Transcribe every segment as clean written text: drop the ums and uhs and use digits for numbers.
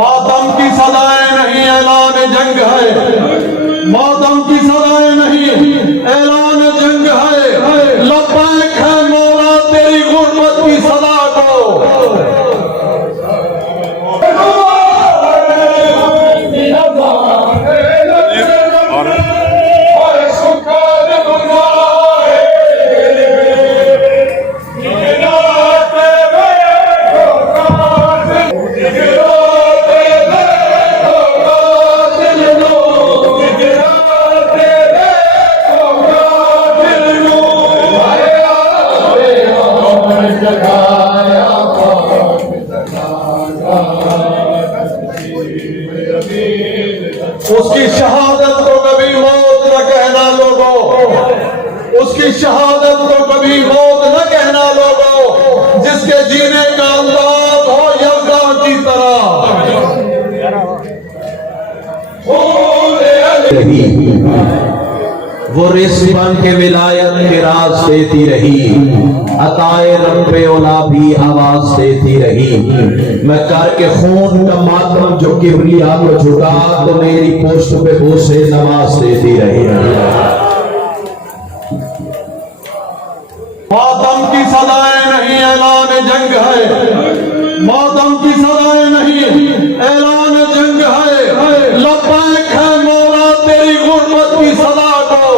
मातम की सदाएं नहीं ऐलान जंग है, मातम की सदाएं नहीं ऐलान जंग है। लब्बैक है मौला तेरी गुर्बत की सदा को। उसकी शहादत को कभी मौत न कहना लोगों, उसकी शहादत को कभी मौत न कहना लोगों। जिसके जीने का अंदाज हो यज़दा की तरह। वो रिज़्वान के विलायत के राज देती रही, अताए रब्बे औला भी आवाज देती रही। मैं करके खून का मातम जो किबरिया को झुका, तो मेरी पोस्ट पे बोसे नमाज देती रही। मातम की सदाएं नहीं ऐलान जंग है, मातम की सदाएं नहीं ऐलान जंग है। लब्बैक है मौला तेरी गुर्बत की सदा को।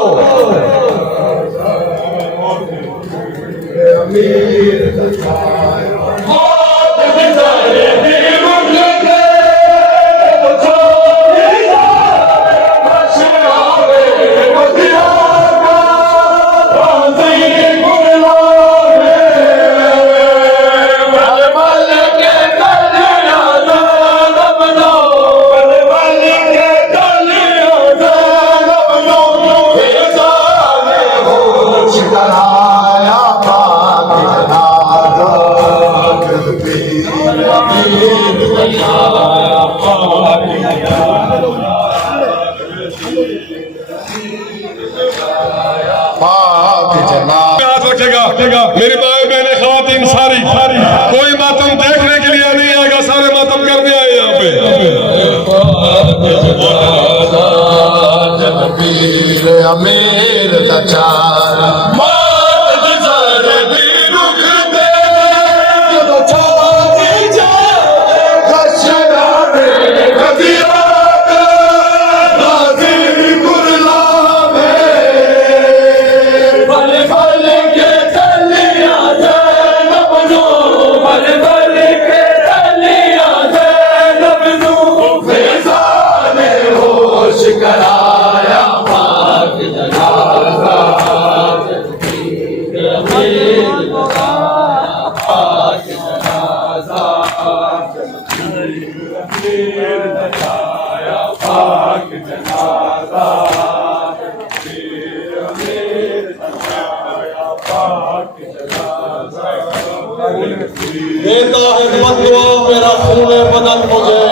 मेरी माए बहने ख़वातीन सारी कोई मातम देखने के लिए नहीं आएगा, सारे मातम करने आए यहाँ पे। अमीर देता है बददुआ मेरा खूने बदन मुझे,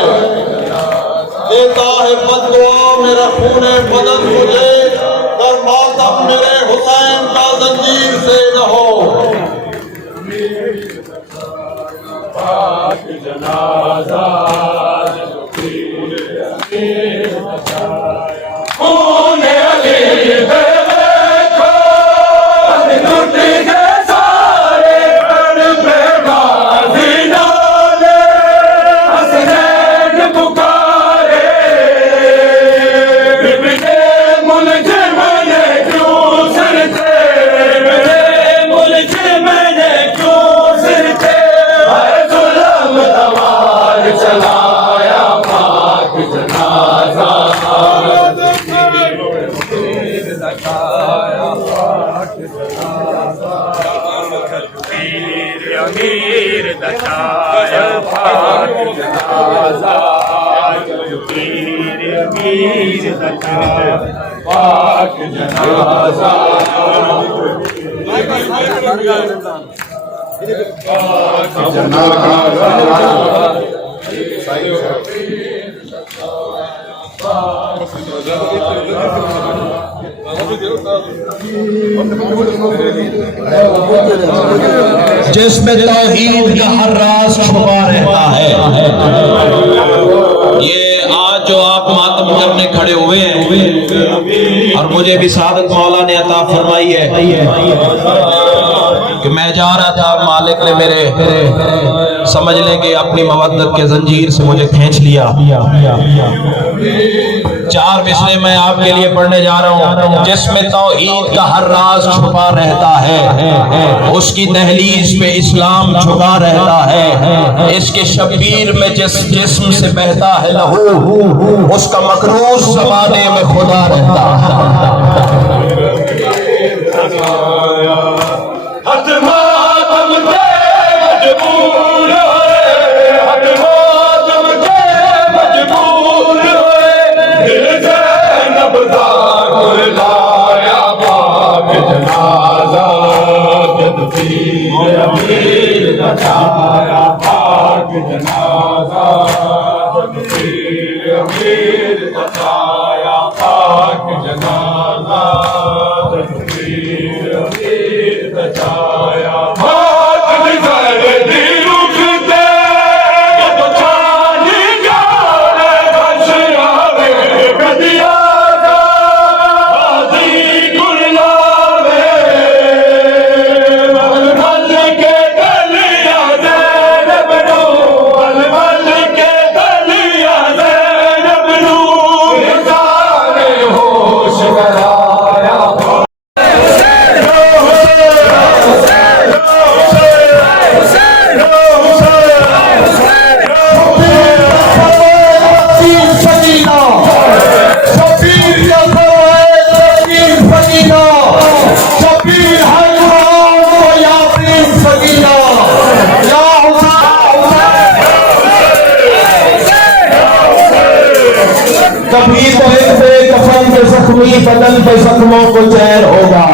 देता है बददुआ मेरा खूने बदन मुझे। पर मातम मेरे हुसैन का जंजीर से न हो। जिसमें तौहीद का हर राज छुपा रहता है। मुझे भी सादत मौला ने अता फरमाई है कि मैं जा रहा था, मालिक ने मेरे समझ लें कि अपनी मवद्दत के जंजीर से मुझे खींच लिया। 4 मिसरे मैं आपके लिए पढ़ने जा रहा हूँ, जिसमें तौहीद का हर राज छुपा रहता है, उसकी दहलीज पे इस्लाम झुका रहता है, इसके शबीर में जिस जिस्म से बहता है लहू, उसका मकरूज ज़माने में खुदा रहता है। कभी तो एक बेकफन के जख्मी बदन के जख्मों को चैन होगा,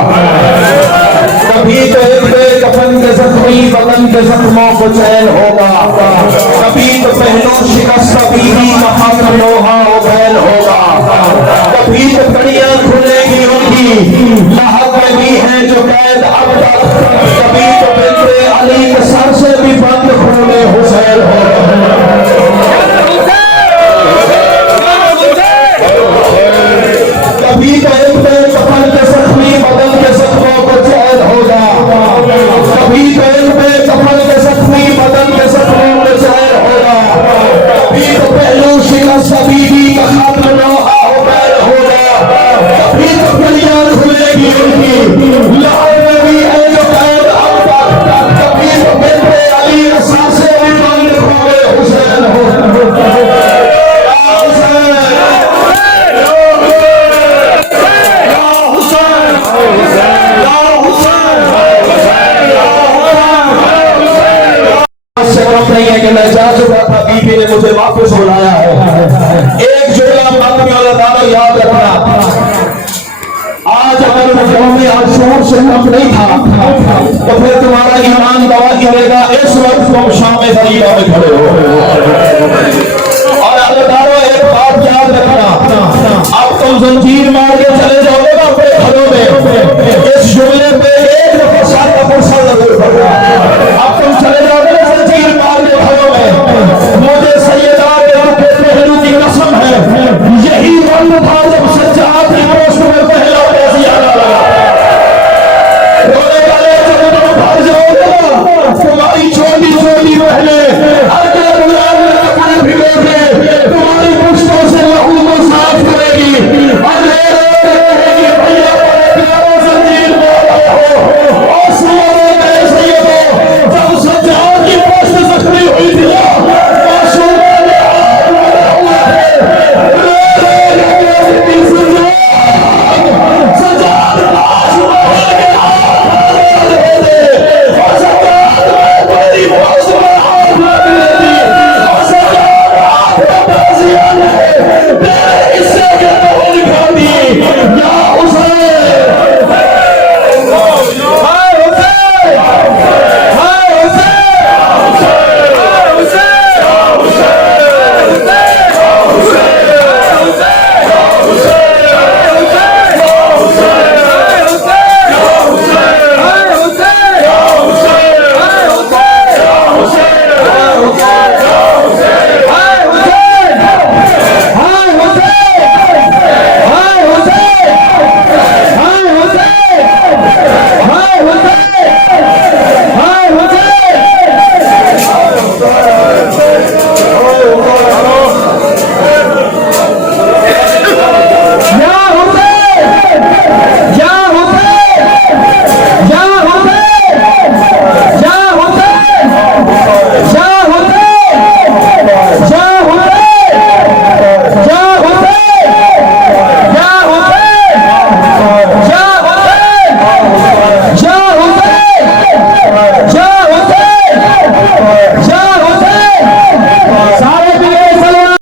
कभी तो एक बेकफन के जख्मी बदन के जख्मों को चैन होगा, कभी तो पहलू शिकस्त बीवी का हक लोहा बैल होगा, कभी तो कड़ियां खुलेगी उनकी लाहक में भी है जो कैद अब तक, कभी तो बिल्कुल अली के सर से भी बंद खूने हुसैन होगा। कभी तो एक बेकफन के जख्मी बदन के जख्मों को चैन होगा, कभी तो एक बेकफन के जख्मी बदन के जख्मों को चैन होगा, कभी तो पहलू शिकस्त बीवी का खत्म लोहा बैल होगा, कभी तो गलियां खुलेगी उनकी लाहौर में भी है जो कैद अब तक, कभी तो बिल्कुल अली के सर से भी बंद खूने हुसैन होगा। नहीं है कि मैं जा चुका था, बीबी ने मुझे वापस बुलाया है। एक जुमला मत याद रखना, आज अगर मैं आशूर से कम नहीं था तो फिर तुम्हारा ईमान गवाही देगा, इस वक्त तुम शाम फरीदा में खड़े हो।